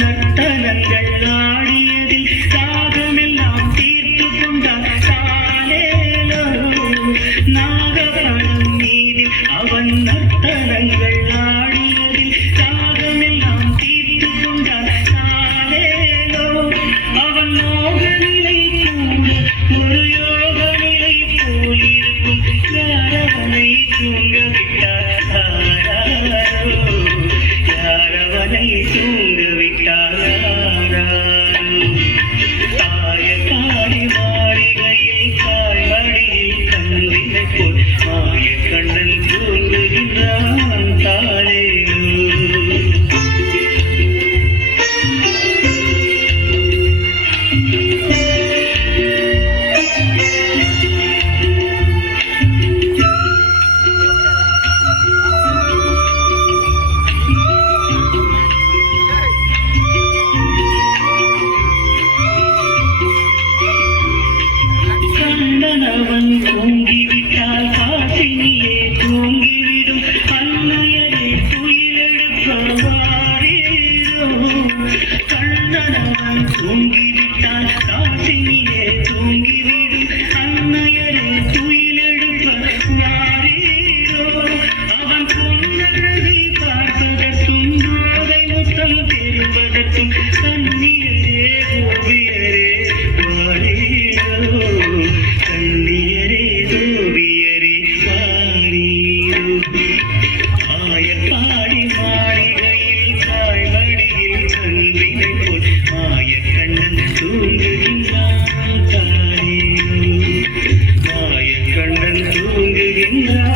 நர்த்தனங்கள் ஆடியதில் தாகமெல்லாம் தீர்த்து கொண்டான் காலேலோ நாகப்பழம் மீது அவன் நர்த்தனங்கள் ஆடியதில் தாகமெல்லாம் தீர்த்து கொண்டான் காலேலோ அவன் மோக நிலை கூட ஒரு யோக நிலை போலிருக்கும் யாரவனை தூங்க விட்டார் யாரவனை தூங்க விட்டார் தாயக்காடி மாளிகையில் தாய்மடியில் கண்ணினை போல் மாயக்கண்ணன் தூங்குகின்றான் தாளேலோ அவன் தூங்கிவிட்டால் காசினியே தூங்கிவிடும் அன்னையரே துயிலெழுப்பவாரீரோ கண்ணனவன் தூங்கிவிட்டால் காசினியே தூங்கிவிடும் அன்னையரே துயிலெழுப்பவாரீரோ அவன் பொன்னழகை பார்ப்பதற்கும் போதை முத்தம் பெறுவதற்கும் கண்ணியரே ஓவியரே வாரீரோ கண்ணியரே தோவியரே வாரீரோ ஆயப்பாடி மாளிகையில் தாய்மடியில் கண்ணினை போல் மாயக்கண்ணன் தூங்குகின்றான் தாளேலோ மாயக்கண்ணன் தூங்குகின்றான்